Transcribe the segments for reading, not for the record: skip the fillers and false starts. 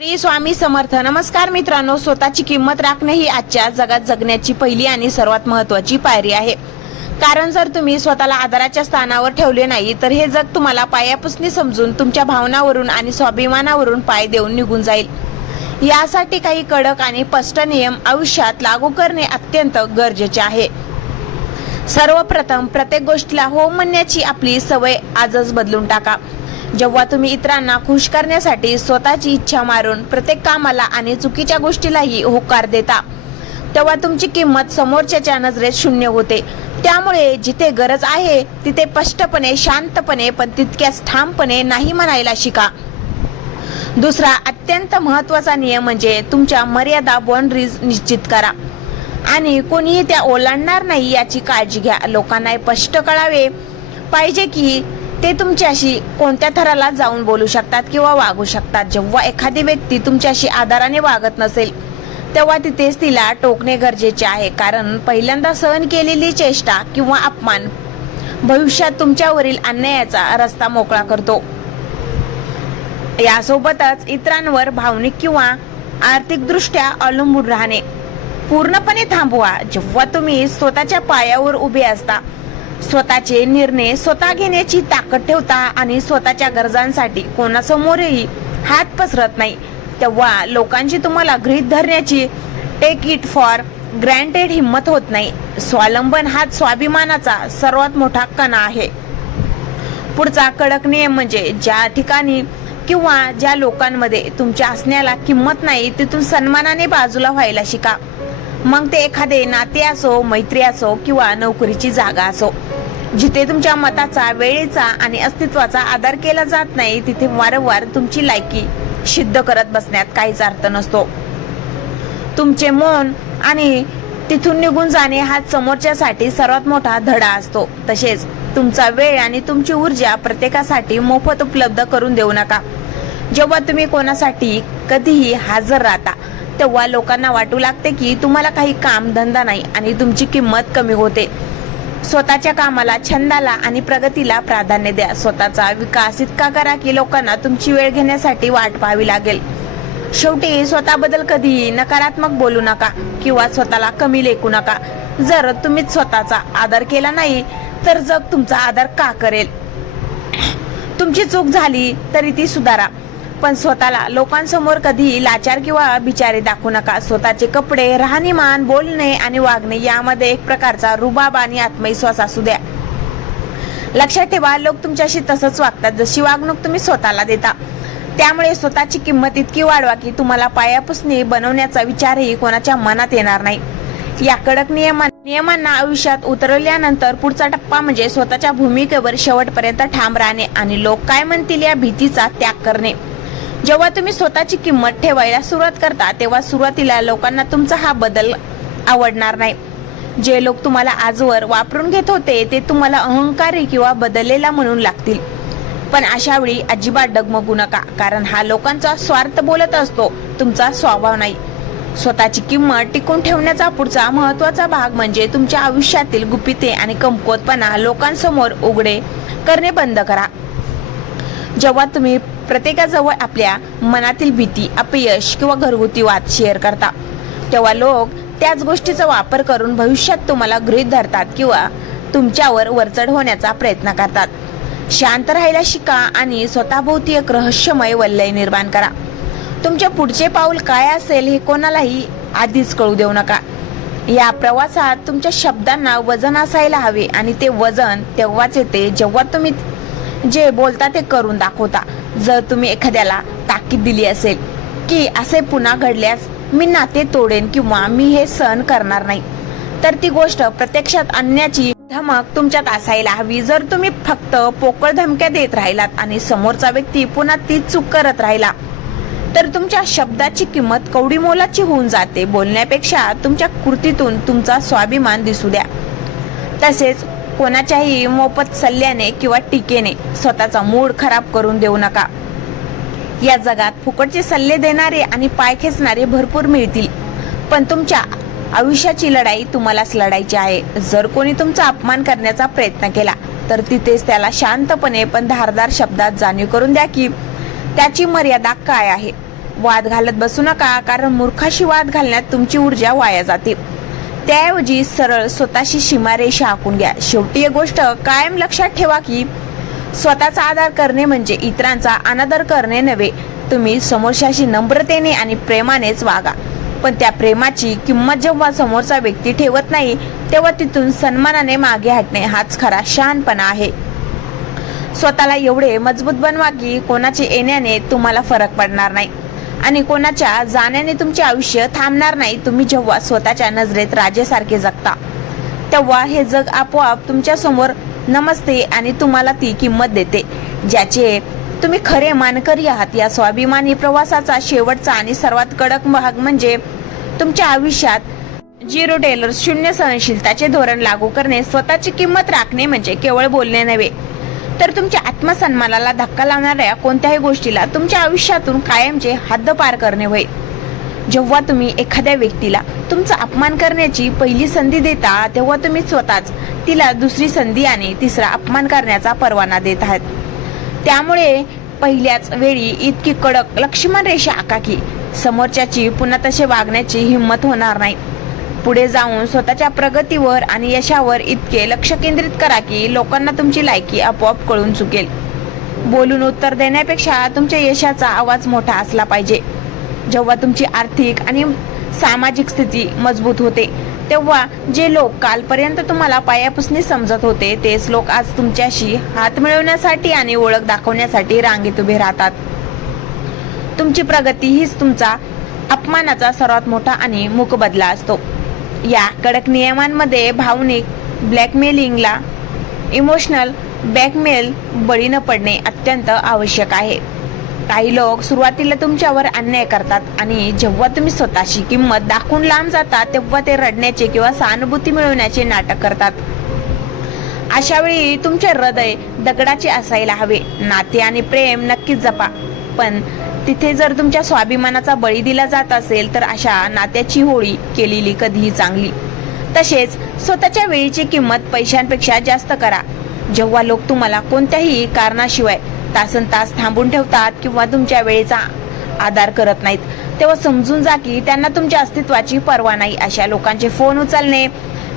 श्री स्वामी समर्थ. नमस्कार मित्रांनो, स्वतःची किंमत राखणे ही आजच्या जगात जगण्याची पहिली आणि सर्वात महत्त्वाची पायरी आहे. कारण जर तुम्ही स्वतःला आदराच्या स्थानावर ठेवले नाही तर हे जग तुम्हाला पायापुसणी समजून तुमच्या भावनावरून आणि स्वाभिमानावरून पाय देऊन निघून जाईल. यासाठी काही कडक आणि स्पष्ट नियम आयुष्यात लागू करणे अत्यंत गरजेचे आहे. सर्वप्रथम प्रत्येक गोष्टीला हो म्हणण्याची आपली सवय आजच बदलून टाका. जेव्हा तुम्ही इतरांना खुश करण्यासाठी स्वतःची इच्छा मारून प्रत्येक कामाला आणि चुकीच्या गोष्टीलाही होकार देता तेव्हा तुमची किंमत समोरच्याच्या नजरेत शून्य होते. त्यामुळे जिथे गरज आहे तिथे स्पष्टपणे, शांतपणे पण तितक्याच ठामपणे नाही म्हणायला शिका. दुसरा अत्यंत महत्त्वाचा नियम म्हणजे तुमच्या मर्यादा, बाउंड्रीज निश्चित करा आणि कोणीही त्या ओलांडणार नाही याची काळजी घ्या. लोकांना स्पष्ट कळावे पाहिजे की ते तुमच्याशी कोणत्या थराला जाऊन बोलू शकतात किंवा वागू शकतात. जेव्हा एखादी व्यक्ती तुमच्याशी आदराने वागत नसेल तेव्हा तिथेच तिला टोकणे गरजेचे आहे. कारण पहिल्यांदा सहन केलेली चेष्टा किंवा अपमान भविष्यात तुमच्यावरील अन्यायाचा रस्ता मोकळा करतो. यासोबतच इतरांवर भावनिक किंवा आर्थिकदृष्ट्या अवलंबून राहणे पूर्णपणे थांबवा. जेव्हा तुम्ही स्वतःच्या पायावर उभे असता, स्वतःचे निर्णय स्वतः घेण्याची ताकद ठेवता आणि स्वतःच्या गरजांसाठी कोणासमोरही हात पसरत नाही तेव्हा लोकांची तुम्हाला गृहीत धरण्याची टेक इट फॉर ग्रँटेड हिंमत होत नाही. स्वावलंबन हा स्वाभिमानाचा सर्वात मोठा कणा आहे. पुढचा कडक नियम म्हणजे ज्या ठिकाणी किंवा ज्या लोकांमध्ये तुमच्या असण्याला किंमत नाही तिथून सन्मानाने बाजूला व्हायला शिका. मग ते एखादे नाते असो, मैत्री असो किंवा नोकरीची जागा असो. जिथे तुमच्या मताचा, वेळेचा आणि अस्तित्वाचा आदर केला जात नाही तिथे वारंवार तुमची लायकी सिद्ध करत बसण्यात काहीच अर्थ नसतो. तुमचे मौन आणि तिथून निघून जाणे हा समोरच्यासाठी सर्वात मोठा धडा असतो. तसेच तुमचा वेळ आणि तुमची ऊर्जा प्रत्येकासाठी मोफत उपलब्ध करून देऊ नका. जेव्हा तुम्ही कोणासाठी कधीही हजर राहता तेव्हा लोकांना वाटू लागते की तुम्हाला काही काम धंदा नाही आणि तुमची किंमत कमी होते. स्वतःच्या कामाला, छंदाला आणि प्रगतीला प्राधान्य द्या. स्वतःचा विकास इतका करा की लोकांना तुमची वेळ घेण्यासाठी वाट पाहावी लागेल. शेवटी स्वतःबद्दल कधीही नकारात्मक बोलू नका किंवा स्वतःला कमी लेखू नका. जर तुम्हीच स्वतःचा आदर केला नाही तर जग तुमचा आदर का करेल? तुमची चूक झाली तरी ती सुधारा, पण स्वतःला लोकांसमोर कधी लाचार किंवा बिचारे दाखवू नका. स्वतःचे कपडे, राहणीमान, बोलणे आणि वागणे यामध्ये एक प्रकारचा रुबाब आणि आत्मविश्वास असू द्या. लक्षात ठेवा, लोक तुमच्याशी तसंच वागतात जशी वागणूक तुम्ही स्वतःला देता. त्यामुळे स्वतःची किंमत इतकी वाढवा की तुम्हाला पायापुसणी बनवण्याचा विचारही कोणाच्या मनात येणार नाही. या कडक नियमांना आयुष्यात उतरवल्यानंतर पुढचा टप्पा म्हणजे स्वतःच्या भूमिकेवर शेवटपर्यंत ठाम राहणे आणि लोक काय म्हणतील या भीतीचा त्याग करणे. जेव्हा तुम्ही स्वतःची किंमत ठेवायला सुरुवात करता तेव्हा सुरुवातीला लोकांना तुमचा हा बदल आवडणार नाही. जे लोक तुम्हाला आजवर वापरून घेत होते ते तुम्हाला अहंकारी किंवा बदललेला म्हणून लागतील. पण अशा वेळी अजिबात डगमगू नका, कारण हा लोकांचा स्वार्थ बोलत असतो, तुमचा स्वभाव नाही. स्वतःची किंमत टिकून ठेवण्याचा पुढचा महत्त्वाचा भाग म्हणजे तुमच्या आयुष्यातील गुपिते आणि कमकुवतपणा लोकांसमोर उघडे करणे बंद करा. जेव्हा तुम्ही प्रत्येकाजवळ आपल्या मनातील भीती, अपयश किंवा घरगुती वाद शेअर करता तेव्हा लोक त्याच गोष्टीचा वापर करून भविष्यात तुम्हाला गृहीत धरतात किंवा तुमच्यावर वरचढ होण्याचा प्रयत्न करतात. शांत राहायला शिका आणि स्वतःभोवती एक रहस्यमय वलय निर्माण करा. तुमचे पुढचे पाऊल काय असेल हे कोणालाही आधीच कळू देऊ नका. या प्रवासात तुमच्या शब्दांना वजन असायला हवे आणि ते वजन तेव्हाच येते जेव्हा तुम्ही जे बोलता ते करून दाखवता. जर तुम्ही एखाद्याला ताकीद दिली असेल की असे पुन्हा घडल्यास मी नाते तोडेन किंवा मी हे सहन करणार नाही तर ती गोष्ट प्रत्यक्षात आणण्याची धमक तुमच्यात असायला हवी. जर तुम्ही फक्त पोकळ धमक्या देत राहिलात आणि समोरचा व्यक्ती पुन्हा तीच चूक करत राहिला तर तुमच्या शब्दाची किंमत कवडी मोलाची होऊन जाते. बोलण्यापेक्षा तुमच्या कृतीतून तुमचा स्वाभिमान दिसू द्या. तसेच कोणाच्याही मोफत सल्ल्याने किंवा टीकेने स्वतःचा मूड खराब करून देऊ नका. या जगात फुकटचे सल्ले देणारे आणि पाय खेचणारे भरपूर मिळतील, पण तुमच्या आयुष्याची लढाई तुम्हालाच लढायची आहे. जर कोणी तुमचा अपमान करण्याचा प्रयत्न केला तर तिथेच त्याला शांतपणे पण धारदार शब्दात जाणीव करून द्या की त्याची मर्यादा काय आहे. वाद घालत बसू नका, कारण मूर्खाशी वाद घालण्यात तुमची ऊर्जा वाया जाते. त्याऐवजी सरळ स्वतःशी सीमारेषा आखून घ्या. शेवटी एक गोष्ट कायम लक्षात ठेवा की स्वतःचा आदर करणे म्हणजे इतरांचा अनादर करणे नव्हे. तुम्ही समोरच्याशी नम्रतेने आणि प्रेमानेच वागा, पण त्या प्रेमाची किंमत जेव्हा समोरचा व्यक्ती ठेवत नाही तेव्हा तिथून सन्मानाने मागे हटणे हाच खरा शहाणपणा आहे. स्वतःला एवढे मजबूत बनवा की कोणाचे येण्याने तुम्हाला फरक पडणार नाही आणि कोणाच्या जाण्याने तुमचे आयुष्य थांबणार नाही. तुम्ही जेव्हा स्वतःच्या नजरेत राजेसारखे जगता तेव्हा हे जग आपोआप तुमच्या समोर नमस्ते आणि तुम्हाला ती किंमत देते ज्याचे तुम्ही खरे मानकरी आहात. या स्वाभिमानी प्रवासाचा शेवटचा आणि सर्वात कडक भाग म्हणजे तुमच्या आयुष्यात झिरो टेलर्स, शून्य सहनशीलताचे धोरण लागू करणे. स्वतःची किंमत राखणे म्हणजे केवळ बोलणे नव्हे, तर तुमच्या आत्मसन्मानाला धक्का लावणाऱ्या कोणत्याही गोष्टीला तुमच्या आयुष्यातून कायमचे हद्दपार करणे होय. जेव्हा तुम्ही एखाद्या व्यक्तीला तुमचा अपमान करण्याची पहिली संधी देता तेव्हा तुम्ही स्वतःच तिला दुसरी संधी आणि तिसरा अपमान करण्याचा परवाना देत आहात. त्यामुळे पहिल्याच वेळी इतकी कडक लक्ष्मण रेषा आखा की समोरच्याची पुन्हा तसे वागण्याची हिंमत होणार नाही. पुढे जाऊन स्वतःच्या प्रगतीवर आणि यशावर इतके लक्ष केंद्रित करा की लोकांना तुमची लायकी आपोआप कळून चुकेल. बोलून उत्तर देण्यापेक्षा तुमच्या यशाचा आवाज मोठा असला पाहिजे. जेव्हा तुमची आर्थिक आणि सामाजिक स्थिती मजबूत होते तेव्हा जे लोक कालपर्यंत तुम्हाला पायापुसणी समजत होते तेच लोक आज तुमच्याशी हात मिळवण्यासाठी आणि ओळख दाखवण्यासाठी रांगेत उभे राहतात. तुमची प्रगती हीच तुमचा अपमानाचा सर्वात मोठा आणि मूक बदला असतो. या कडक नियमांमध्ये भावनिक ब्लॅकमेलिंगला इमोशनल ब्लॅकमेल बळी न पडणे अत्यंत आवश्यक आहे. काही लोक सुरुवातीला तुमच्यावर अन्याय करतात आणि जेव्हा तुम्ही स्वतःची किंमत दाखवून लांब जाता तेव्हा ते रडण्याचे किंवा सहानुभूती मिळवण्याचे नाटक करतात. अशा वेळी तुमचे हृदय दगडाचे असायला हवे. नाते आणि प्रेम नक्कीच जपा, पण तिथे जर तुमच्या स्वाभिमानाचा बळी दिला जात असेल तर अशा नात्याची होळी केलेली कधीही चांगली. तसेच स्वतःच्या वेळेची किंमत पैशांपेक्षा जास्त करा. जेव्हा लोक तुम्हाला कोणत्याही कारणाशिवाय तासनतास थांबून ठेवतात किंवा तुमच्या वेळेचा आदर करत नाहीत तेव्हा समजून जा की त्यांना तुमच्या अस्तित्वाची पर्वा नाही. अशा लोकांचे फोन उचलणे,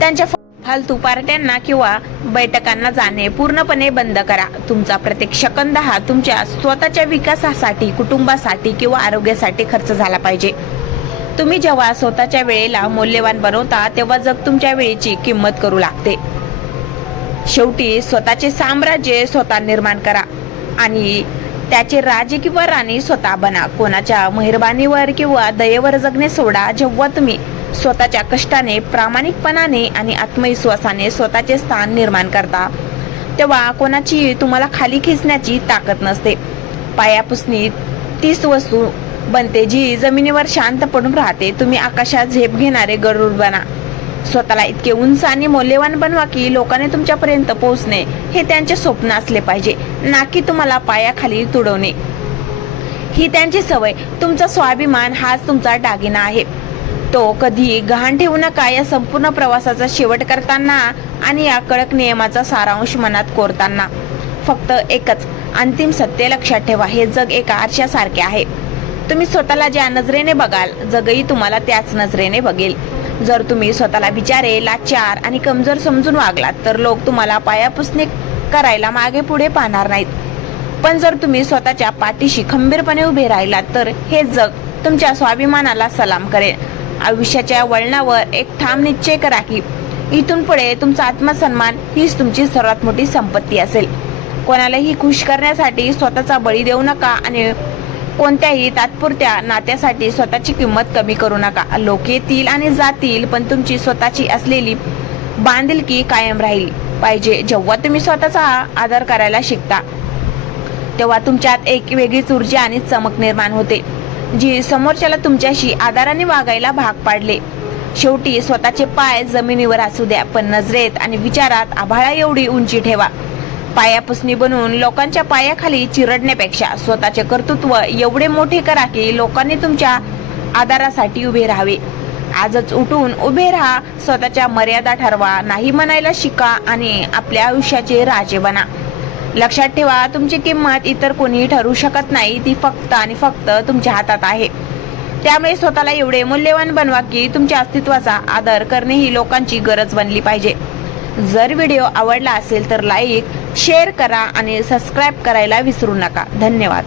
त्यांच्या फालतू पार्ट्यांना किंवा बैठकांना जाणे पूर्णपणे बंद करा. तुमचा प्रत्येक सेकंद हा तुमच्या स्वतःच्या विकासासाठी, कुटुंबासाठी किंवा आरोग्यासाठी खर्च झाला पाहिजे. तुम्ही जेव्हा स्वतःच्या वेळेला मौल्यवान बनवता तेव्हा जग तुमच्या वेळेची किंमत करू लागते. शेवटी स्वतःचे साम्राज्य स्वतः निर्माण करा आणि त्याचे राजे किंवा राणी स्वतः बना. कोणाच्या मेहरबानीवर किंवा दयेवर जगणे सोडा. जेव्हा तुम्ही स्वतःच्या कष्टाने, प्रामाणिकपणाने आणि आत्मविश्वासाने स्वतःचे स्थान निर्माण करता तेव्हा कोणाची तुम्हाला खाली खेचण्याची ताकद नसते. पायापुसणी तीच वस्तू बनते जी जमिनीवर शांत पडून राहते. तुम्ही आकाशात झेप घेणारे गरुड बना. स्वतःला इतके उंच आणि मौल्यवान बनवा की लोकांनी तुमच्यापर्यंत पोहोचणे हे त्यांचे स्वप्न असले पाहिजे, ना की तुम्हाला पायाखाली तुडवणे ही त्यांची सवय. तुमचा स्वाभिमान हाच तुमचा दागिना आहे. तो कधी गहाण ठेवू नका. या संपूर्ण प्रवासाचा शेवट करताना आणि या कडक नियमाचा सारांश मनात कोरताना फक्त एकच अंतिम सत्य लक्षात ठेवा. हे जग एका आरशासारखे आहे. तुम्ही स्वतःला ज्या नजरेने बघाल जगही तुम्हाला त्याच नजरेने बघेल. जर तुम्ही स्वतःला बिचारे, लाचार आणि कमजोर समजून वागलात तर लोक तुम्हाला पायापुसणी करायला मागे पुढे पाहणार नाहीत. पण जर तुम्ही स्वतःच्या पाठीशी खंबीरपणे उभे राहिलात तर हे जग तुमच्या स्वाभिमानाला सलाम करेल. आयुष्याच्या वळणावर एक ठाम निश्चय करा की इथून पुढे तुमचा आत्मसन्मान हीच तुमची सर्वात मोठी संपत्ती असेल. कोणालाही खुश करण्यासाठी स्वतःचा बळी देऊ नका आणि कोणत्याही तात्पुरत्या नात्यासाठी स्वतःची किंमत कमी करू नका. लोक येतील आणि जातील पण तुमची स्वतःची असलेली बांधिलकी कायम राहील पाहिजे. जेव्हा तुम्ही स्वतःचा आदर करायला शिकता तेव्हा तुमच्यात एक वेगळीच ऊर्जा आणि चमक निर्माण होते जी समोरच्याला तुमच्याशी आदराने वागायला भाग पाडले. शेवटी स्वतःचे पाय जमिनीवर असू द्या पण नजरेत आणि विचारात आभाळा एवढी उंची ठेवा. पायापुसणी बनून लोकांच्या पायाखाली चिरडण्यापेक्षा स्वतःचे कर्तृत्व एवढे मोठे करा की लोकांनी तुमच्या आदरासाठी उभे राहावे. आजच उठून उभे राहा. स्वतःच्या मर्यादा ठरवा. नाही म्हणायला शिका आणि आपल्या आयुष्याचे राजे बना. लक्षात ठेवा, तुमची किंमत इतर कोणी ठरवू शकत नाही, ती फक्त आणि फक्त तुमच्या हातात आहे. त्यामुळे स्वतःला एवढे मूल्यवान बनवा की तुमच्या अस्तित्वाचा आदर करणे ही लोकांची गरज बनली पाहिजे. जर व्हिडिओ आवडला असेल तर लाईक, शेअर करा आणि सबस्क्राईब करायला विसरू नका. धन्यवाद.